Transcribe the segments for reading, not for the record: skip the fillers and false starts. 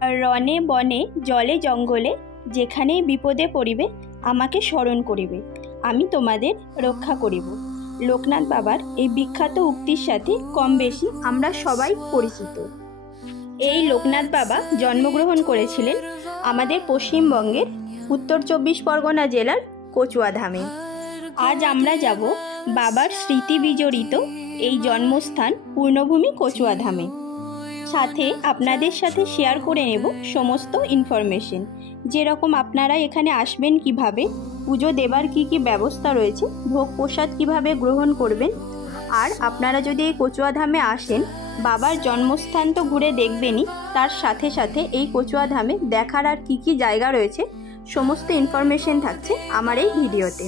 রণে বনে জলে জঙ্গলে যেখানেই বিপদে পড়িবে আমাকে স্মরণ করিবে, আমি তোমাদের রক্ষা করিব। লোকনাথ বাবার এই বিখ্যাত উক্তির সাথে কম বেশি আমরা সবাই পরিচিত। এই লোকনাথ বাবা জন্মগ্রহণ করেছিলেন আমাদের পশ্চিমবঙ্গের উত্তর 24 পরগনা জেলার কচুয়াধামে। আজ আমরা যাব বাবার স্মৃতি বিজড়িত এই জন্মস্থান পূর্ণভূমি কচুয়াধামে। সাথে আপনাদের সাথে শেয়ার করে নেব সমস্ত ইনফরমেশন, যেরকম আপনারা এখানে আসবেন কিভাবে, পুজো দেবার কি কি ব্যবস্থা রয়েছে, ভোগ প্রসাদ কিভাবে গ্রহণ করবেন। আর আপনারা যদি এই কচুয়াধামে আসেন, বাবার জন্মস্থান তো ঘুরে দেখবেনই, তার সাথে সাথে এই কচুয়াধামে দেখার আর কি কি জায়গা রয়েছে সমস্ত ইনফরমেশন থাকছে আমার এই ভিডিওতে।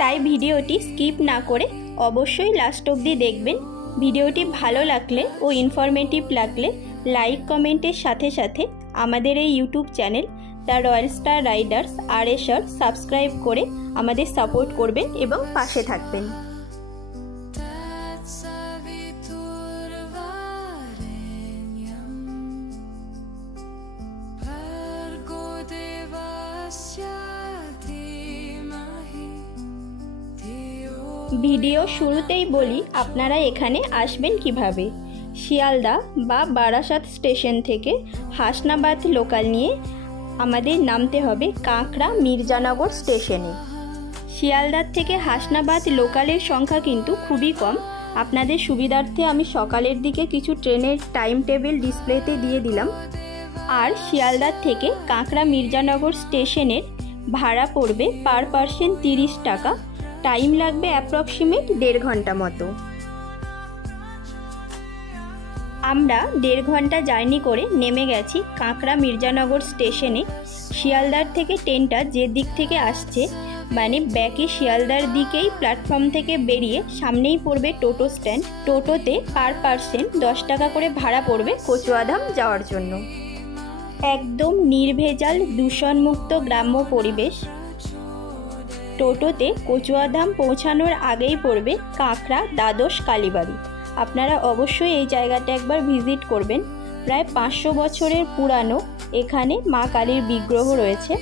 তাই ভিডিওটি স্কিপ না করে অবশ্যই লাস্ট অবধি দেখবেন। ভিডিওটি ভালো লাগলে ও ইনফরমেটিভ লাগলে লাইক কমেন্টের সাথে সাথে আমাদের এই YouTube channel the royal Star Riders RSR subscribe করে আমাদের সাপোর্ট করবেন এবং পাশে থাকবেন। ভিডিও শুরুতেই বলি আপনারা এখানে আসবেন কিভাবে। শিয়ালদা বা বারাসাত স্টেশন থেকে হাসনাবাদ লোকাল নিয়ে আমাদের নামতে হবে কাঁকড়া মির্জানগর স্টেশনে। শিয়ালদার থেকে হাসনাবাদ লোকালের সংখ্যা কিন্তু খুবই কম। আপনাদের সুবিধার্থে আমি সকালের দিকে কিছু ট্রেনের টাইম টেবিল ডিসপ্লেতে দিয়ে দিলাম। আর শিয়ালদার থেকে কাঁকড়া মির্জানগর স্টেশনের ভাড়া পড়বে পার পার্সন 30 টাকা। টাইম লাগবে অ্যাপ্রক্সিমেট 1.5 ঘন্টা মতো। আমরা 1.5 ঘন্টা জার্নি করে নেমে গেছি কাঁকড়া মির্জানগর স্টেশনে। শিয়ালদার থেকে ট্রেনটা যে দিক থেকে আসছে, মানে ব্যাকে শিয়ালদার দিকেই প্ল্যাটফর্ম থেকে বেরিয়ে সামনেই পড়বে টোটো স্ট্যান্ড। টোটোতে পার পার্সন 10 টাকা করে ভাড়া পড়বে কচুয়াধাম যাওয়ার জন্য। একদম নির্ভেজাল দূষণমুক্ত গ্রাম্য পরিবেশ। টোটোতে কচুয়াধাম পৌঁছানোর আগেই পড়বে কাঁকড়া দ্বাদশ কালীবাড়ি। আপনারা অবশ্যই এই জায়গাটা একবার ভিজিট করবেন। প্রায় 500 বছরের পুরানো এখানে মা কালীর বিগ্রহ রয়েছে।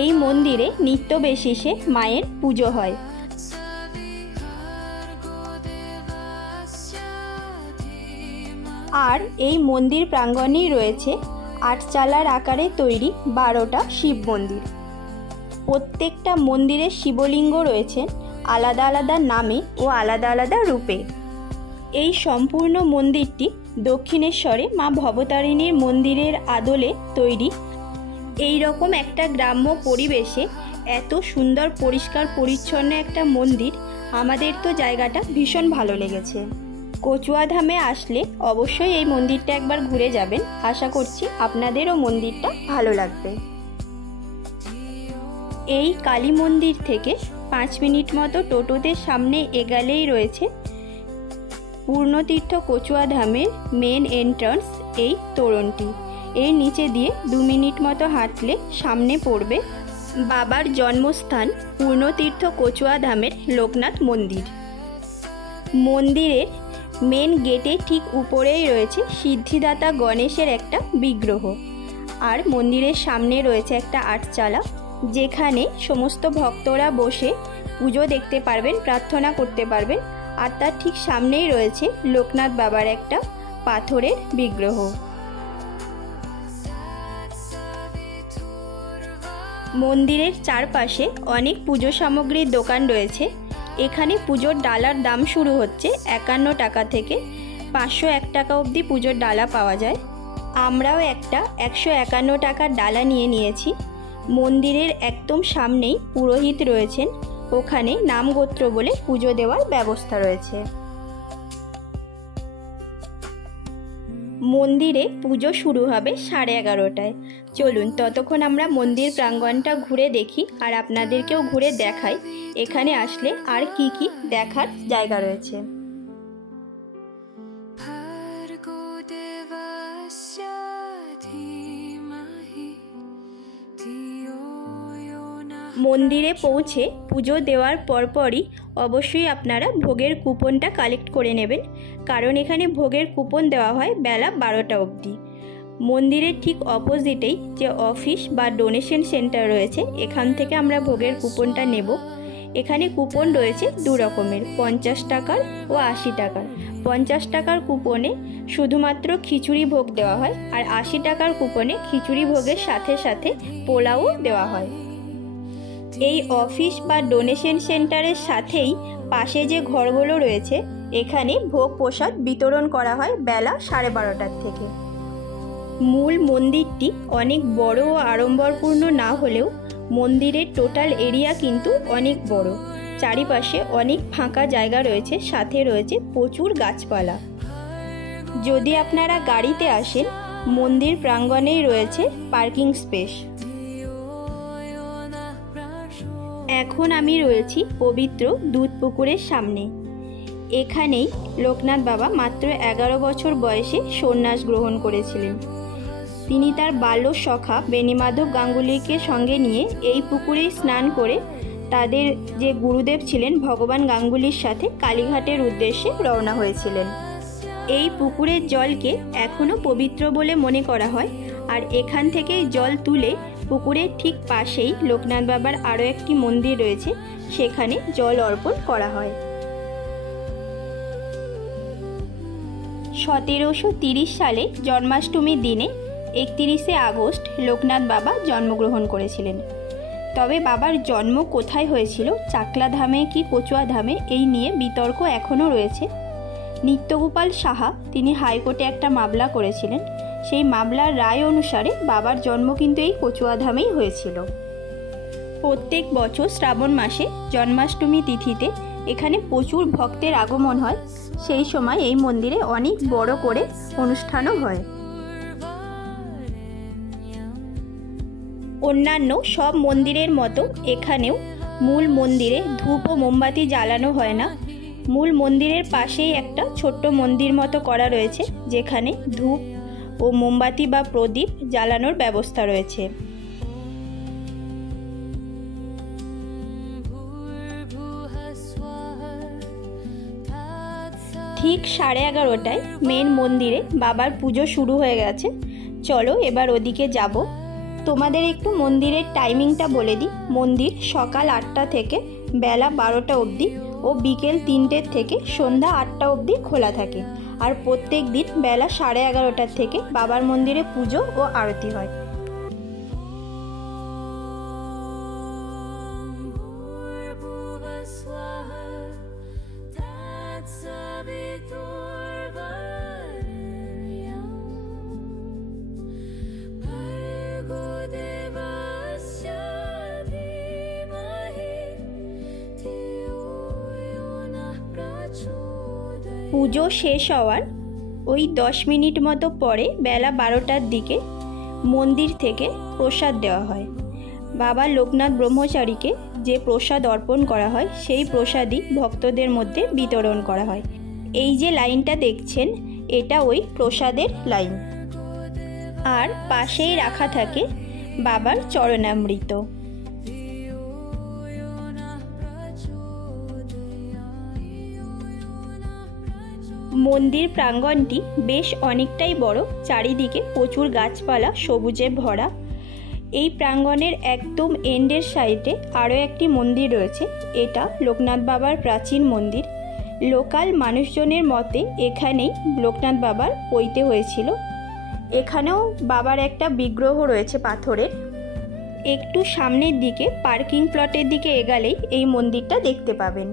এই মন্দিরে নিত্য বেশিসে মায়ের পুজো হয়। আর এই মন্দির প্রাঙ্গণেই রয়েছে 8 চালার আকারে তৈরি 12টা শিব মন্দির। প্রত্যেকটা মন্দিরের শিবলিঙ্গ রয়েছে আলাদা আলাদা নামে ও আলাদা আলাদা রূপে। এই সম্পূর্ণ মন্দিরটি দক্ষিণেশ্বরে মা ভবতারিণীর মন্দিরের আদলে তৈরি। এই রকম একটা গ্রাম্য পরিবেশে এত সুন্দর পরিষ্কার পরিচ্ছন্ন একটা মন্দির, আমাদের তো জায়গাটা ভীষণ ভালো লেগেছে। কচুয়াধামে আসলে অবশ্যই এই মন্দিরটা একবার ঘুরে যাবেন। আশা করছি আপনাদেরও মন্দিরটা ভালো লাগবে। এই কালী মন্দির থেকে 5 মিনিট মতো টোটোতে সামনে এগালেই রয়েছে পূর্ণতীর্থ কচুয়াধামের মেন এন্ট্রান্স, এই তোরণটি। এর নিচে দিয়ে 2 মিনিট মতো হাঁটলে সামনে পড়বে বাবার জন্মস্থান পূর্ণতীর্থ কচুয়াধামের লোকনাথ মন্দির। মন্দিরের মেন গেটে ঠিক উপরেই রয়েছে সিদ্ধিদাতা গণেশের একটা বিগ্রহ। আর মন্দিরের সামনে রয়েছে একটা 8 চালা, যেখানে সমস্ত ভক্তরা বসে পুজো দেখতে পারবেন, প্রার্থনা করতে পারবেন। আর তার ঠিক সামনেই রয়েছে লোকনাথ বাবার একটা পাথরের বিগ্রহ। মন্দিরের চারপাশে অনেক পুজো সামগ্রীর দোকান রয়েছে। এখানে পুজোর ডালার দাম শুরু হচ্ছে 51 টাকা থেকে 501 টাকা অবধি পুজোর ডালা পাওয়া যায়। আমরাও একটা 151 টাকার ডালা নিয়ে নিয়েছি। মন্দিরের একদম সামনেই পুরোহিত রয়েছেন, ওখানে নাম গোত্র বলে পুজো দেওয়ার ব্যবস্থা রয়েছে। মন্দিরে পুজো শুরু হবে 11:30টায়। চলুন ততক্ষণ আমরা মন্দির প্রাঙ্গণটা ঘুরে দেখি আর আপনাদেরকেও ঘুরে দেখাই এখানে আসলে আর কি কি দেখার জায়গা রয়েছে। মন্দিরে পৌঁছে পুজো দেওয়ার পরপরই অবশ্যই আপনারা ভোগের কুপনটা কালেক্ট করে নেবেন, কারণ এখানে ভোগের কুপন দেওয়া হয় বেলা 12টা অবধি। মন্দিরের ঠিক অপোজিটেই যে অফিস বা ডোনেশন সেন্টার রয়েছে, এখান থেকে আমরা ভোগের কুপনটা নেব। এখানে কুপন রয়েছে দু রকমের, 50 টাকার ও 80 টাকার। 50 টাকার কুপনে শুধুমাত্র খিচুড়ি ভোগ দেওয়া হয়, আর 80 টাকার কুপনে খিচুড়ি ভোগের সাথে সাথে পোলাও দেওয়া হয়। এই অফিস বা ডোনেশন সেন্টারের সাথেই পাশে যে ঘরগুলো রয়েছে, এখানে ভোগ প্রসাদ বিতরণ করা হয় বেলা 12:30টার থেকে। মূল মন্দিরটি অনেক বড় ও আড়ম্বরপূর্ণ না হলেও মন্দিরের টোটাল এরিয়া কিন্তু অনেক বড়। চারিপাশে অনেক ফাঁকা জায়গা রয়েছে, সাথে রয়েছে প্রচুর গাছপালা। যদি আপনারা গাড়িতে আসেন, মন্দির প্রাঙ্গণেই রয়েছে পার্কিং স্পেস। এখন আমি রয়েছি পবিত্র দুধ পুকুরের সামনে। এখানেই লোকনাথ বাবা মাত্র 11 বছর বয়সে সন্ন্যাস গ্রহণ করেছিলেন। তিনি তার বাল্য সখা বেণীমাধব গাঙ্গুলিকে সঙ্গে নিয়ে এই পুকুরেই স্নান করে তাদের যে গুরুদেব ছিলেন ভগবান গাঙ্গুলির সাথে কালীঘাটের উদ্দেশ্যে রওনা হয়েছিলেন। এই পুকুরের জলকে এখনও পবিত্র বলে মনে করা হয়, আর এখান থেকেই জল তুলে পুকুরের ঠিক পাশেই লোকনাথ বাবার আরও একটি মন্দির রয়েছে, সেখানে জল অর্পণ করা হয়। 1730 সালে জন্মাষ্টমীর দিনে 31শে আগস্ট লোকনাথ বাবা জন্মগ্রহণ করেছিলেন। তবে বাবার জন্ম কোথায় হয়েছিল, চাকলা ধামে কি কচুয়া ধামে, এই নিয়ে বিতর্ক এখনও রয়েছে। নিত্যগোপাল সাহা তিনি হাইকোর্টে একটা মামলা করেছিলেন। সেই মামলার রায় অনুসারে বাবার জন্ম কিন্তু এই কচুয়া ধামেই হয়েছিল। প্রত্যেক বছর শ্রাবণ মাসে জন্মাষ্টমী তিথিতে এখানে প্রচুর ভক্তের আগমন হয়। সেই সময় এই মন্দিরে অনেক বড় করে অনুষ্ঠানও হয়। অন্যান্য সব মন্দিরের মতো এখানেও মূল মন্দিরে ধূপ ও মোমবাতি জ্বালানো হয় না। মূল মন্দিরের পাশেই একটা ছোট্ট মন্দির মতো করা রয়েছে, যেখানে ধূপ ও মোমবাতি বা প্রদীপ জ্বালানোর ব্যবস্থা রয়েছে। ঠিক 11:30টায় মেন মন্দিরে বাবার পুজো শুরু হয়ে গেছে। চলো এবার ওদিকে যাব। তোমাদের একটু মন্দিরের টাইমিংটা বলে দিই। মন্দির সকাল 8টা থেকে বেলা 12টা অবধি ও বিকেল 3টে থেকে সন্ধ্যা 8টা অবধি খোলা থাকে। আর প্রত্যেক দিন বেলা 11:30টার থেকে বাবার মন্দিরে পুজো ও আরতি হয়। পুজো শেষ হওয়ার ওই 10 মিনিট মতো পরে বেলা 12টার দিকে মন্দির থেকে প্রসাদ দেওয়া হয়। বাবা লোকনাথ ব্রহ্মচারীকে যে প্রসাদ অর্পণ করা হয়, সেই প্রসাদই ভক্তদের মধ্যে বিতরণ করা হয়। এই যে লাইনটা দেখছেন, এটা ওই প্রসাদের লাইন। আর পাশেই রাখা থাকে বাবার চরণামৃত। মন্দির প্রাঙ্গণটি বেশ অনেকটাই বড়, চারিদিকে প্রচুর গাছপালা সবুজে ভরা। এই প্রাঙ্গণের একদম এন্ডের সাইডে আরও একটি মন্দির রয়েছে। এটা লোকনাথ বাবার প্রাচীন মন্দির। লোকাল মানুষজনের মতে এখানেই লোকনাথ বাবার পৈতে হয়েছিল। এখানেও বাবার একটা বিগ্রহ রয়েছে পাথরের। একটু সামনের দিকে পার্কিং প্লটের দিকে এগালেই এই মন্দিরটা দেখতে পাবেন।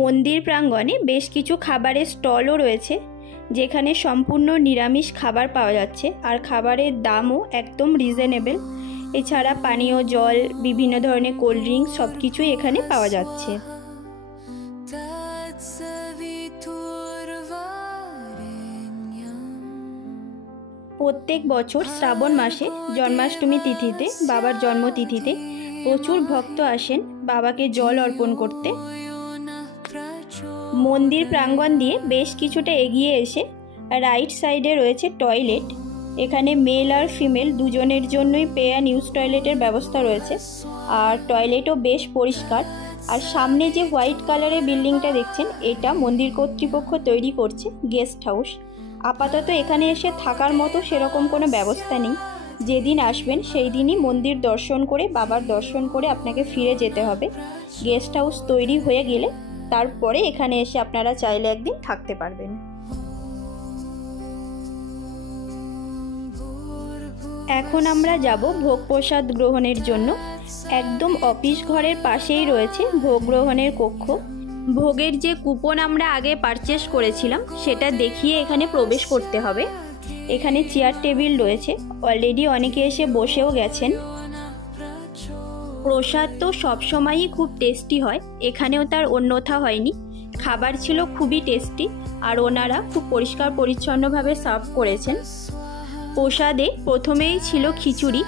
মন্দির প্রাঙ্গণে বেশ কিছু খাবারের স্টলও রয়েছে, যেখানে সম্পূর্ণ নিরামিষ খাবার পাওয়া যাচ্ছে, আর খাবারের দামও একদম রিজনেবল। এছাড়া পানীয় জল, বিভিন্ন ধরনের কোল্ড ড্রিঙ্কস সব কিছুই এখানে পাওয়া যাচ্ছে। প্রত্যেক বছর শ্রাবণ মাসে জন্মাষ্টমী তিথিতে, বাবার জন্মতিথিতে প্রচুর ভক্ত আসেন বাবাকে জল অর্পণ করতে। মন্দির প্রাঙ্গণ দিয়ে বেশ কিছুটা এগিয়ে এসে রাইট সাইডে রয়েছে টয়লেট। এখানে মেল আর ফিমেল দুজনের জন্যই পে অ্যান্ড ইউজ টয়লেটের ব্যবস্থা রয়েছে, আর টয়লেটও বেশ পরিষ্কার। আর সামনে যে হোয়াইট কালারের বিল্ডিংটা দেখছেন, এটা মন্দির কর্তৃপক্ষ তৈরি করছে গেস্ট হাউস। আপাতত এখানে এসে থাকার মতো সেরকম কোনো ব্যবস্থা নেই। যেদিন আসবেন সেই দিনই মন্দির দর্শন করে, বাবার দর্শন করে আপনাকে ফিরে যেতে হবে। গেস্ট হাউস তৈরি হয়ে গেলে তারপরে এখানে এসে আপনারা চাইলে একদিন থাকতে পারবেন। এখন আমরা যাব ভোগ প্রসাদ গ্রহণের জন্য। একদম অফিস ঘরের পাশেই রয়েছে ভোগ গ্রহণের কক্ষ। ভোগের যে কুপন আমরা আগে পারচেস করেছিলাম সেটা দেখিয়ে এখানে প্রবেশ করতে হবে। এখানে চেয়ার টেবিল রয়েছে, অলরেডি অনেকে এসে বসেও গেছেন। প্রসাদ তো সবসময়ই খুব টেস্টি হয়, এখানেও তার অন্যথা হয়নি। খাবার ছিল খুবই টেস্টি, আর ওনারা খুব পরিষ্কার পরিচ্ছন্নভাবে সার্ভ করেছেন। প্রসাদে প্রথমেই ছিল খিচুড়ি,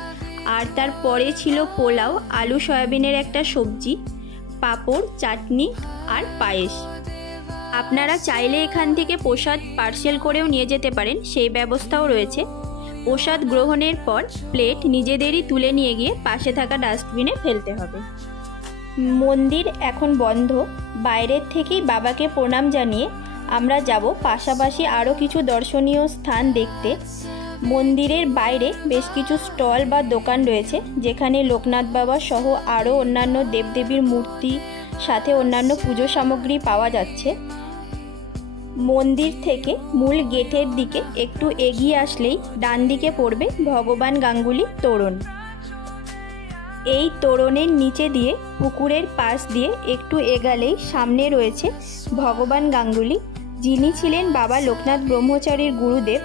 আর তারপরে ছিল পোলাও, আলু সয়াবিনের একটা সবজি, পাঁপড়, চাটনি আর পায়েস। আপনারা চাইলে এখান থেকে প্রসাদ পার্সেল করেও নিয়ে যেতে পারেন, সেই ব্যবস্থাও রয়েছে। প্রসাদ গ্রহণের পর প্লেট নিজেদেরই তুলে নিয়ে গিয়ে পাশে থাকা ডাস্টবিনে ফেলতে হবে। মন্দির এখন বন্ধ। বাইরের থেকেই বাবাকে প্রণাম জানিয়ে আমরা যাব পাশাপাশি আরও কিছু দর্শনীয় স্থান দেখতে। মন্দিরের বাইরে বেশ কিছু স্টল বা দোকান রয়েছে, যেখানে লোকনাথ বাবা সহ আরও অন্যান্য দেবদেবীর মূর্তি সাথে অন্যান্য পুজো সামগ্রী পাওয়া যাচ্ছে। মন্দির থেকে মূল গেটের দিকে একটু এগিয়ে আসলেই ডান দিকে পড়বে ভগবান গাঙ্গুলি তোরণ। এই তোরণের নিচে দিয়ে পুকুরের পাশ দিয়ে একটু এগালেই সামনে রয়েছে ভগবান গাঙ্গুলি, যিনি ছিলেন বাবা লোকনাথ ব্রহ্মচারীর গুরুদেব,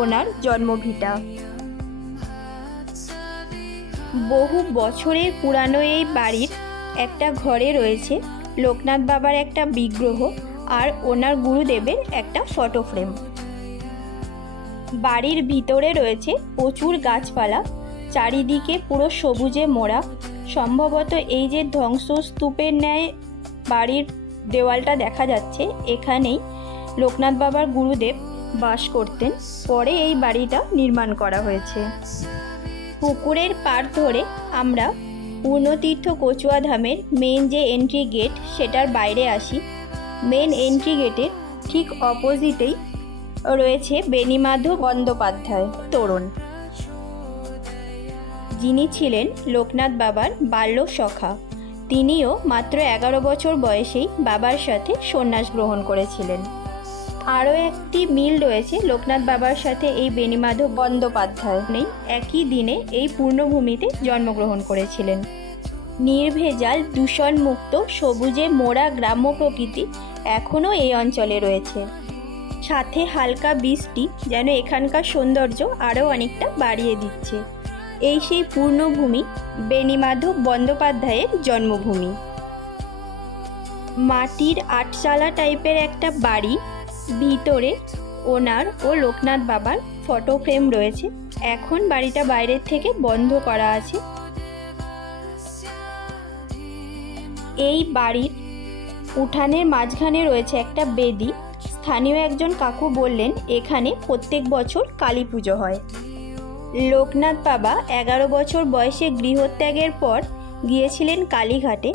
ওনার জন্মভিটা। বহু বছরের পুরানো এই বাড়ির একটা ঘরে রয়েছে লোকনাথ বাবার একটা বিগ্রহ আর ওনার গুরুদেবের একটা ফটো ফ্রেম। বাড়ির ভিতরে রয়েছে প্রচুর গাছপালা, চারিদিকে পুরো সবুজে মোড়া। সম্ভবত এই যে ধ্বংসস্তূপের ন্যায় বাড়ির দেওয়ালটা দেখা যাচ্ছে, এখানেই লোকনাথ বাবার গুরুদেব বাস করতেন। পরে এই বাড়িটা নির্মাণ করা হয়েছে। পুকুরের পাড় ধরে আমরা পূর্ণতীর্থ কচুয়া ধামের মেন যে এন্ট্রি গেট সেটার বাইরে আসি। মেন এন্ট্রি গেটের ঠিক অপোজিটেই রয়েছে বেণীমাধব বন্দ্যোপাধ্যায় তোরণ, যিনি ছিলেন লোকনাথ বাবার বাল্য সখা। তিনিও মাত্র 11 বছর বয়সেই বাবার সাথে সন্ন্যাস গ্রহণ করেছিলেন। আরও একটি মিল রয়েছে লোকনাথ বাবার সাথে এই বেণীমাধব বন্দ্যোপাধ্যায় একই দিনে এই পূর্ণভূমিতে জন্মগ্রহণ করেছিলেন। নির্ভেজাল দূষণমুক্ত সবুজে মোড়া গ্রাম্য প্রকৃতি এখনও এই অঞ্চলে রয়েছে। সাথে হালকা বৃষ্টি যেন এখানকার সৌন্দর্য আরও অনেকটা বাড়িয়ে দিচ্ছে। এই সেই পূর্ণভূমি বেণীমাধব বন্দ্যোপাধ্যায়ের জন্মভূমি। মাটির আটচালা টাইপের একটা বাড়ি, ভিতরে ওনার ও লোকনাথ বাবার ফটো ফ্রেম রয়েছে। এখন বাড়িটা বাইরের থেকে বন্ধ করা আছে। এই বাড়ির উঠানের মাঝখানে রয়েছে একটা বেদি। স্থানীয় একজন কাকু বললেন এখানে প্রত্যেক বছর কালী পুজো হয়। লোকনাথ বাবা 11 বছর বয়সে গৃহত্যাগের পর গিয়েছিলেন কালীঘাটে।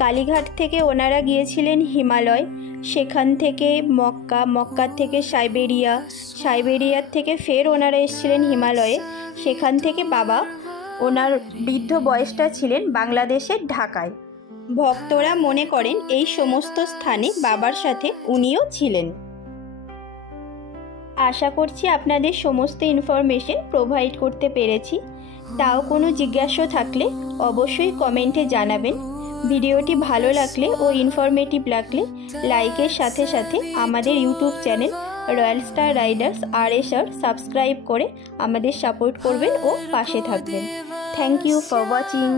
কালীঘাট থেকে ওনারা গিয়েছিলেন হিমালয়, সেখান থেকে মক্কা, মক্কার থেকে সাইবেরিয়ার থেকে ফের ওনারা এসেছিলেন হিমালয়ে। সেখান থেকে বাবা ওনার বৃদ্ধ বয়সটা ছিলেন বাংলাদেশের ঢাকায়। ভক্তরা মনে করেন এই সমস্ত স্থানে বাবার সাথে উনিও ছিলেন। আশা করছি আপনাদের সমস্ত ইনফরমেশন প্রোভাইড করতে পেরেছি। তাও কোনো জিজ্ঞাসা থাকলে অবশ্যই কমেন্টে জানাবেন। ভিডিওটি ভালো লাগলে ও ইনফরমেটিভ লাগলে লাইকের সাথে সাথে আমাদের YouTube channel Royal Star Riders RSR subscribe করে আমাদের সাপোর্ট করবেন ও পাশে থাকবেন। Thank you for watching.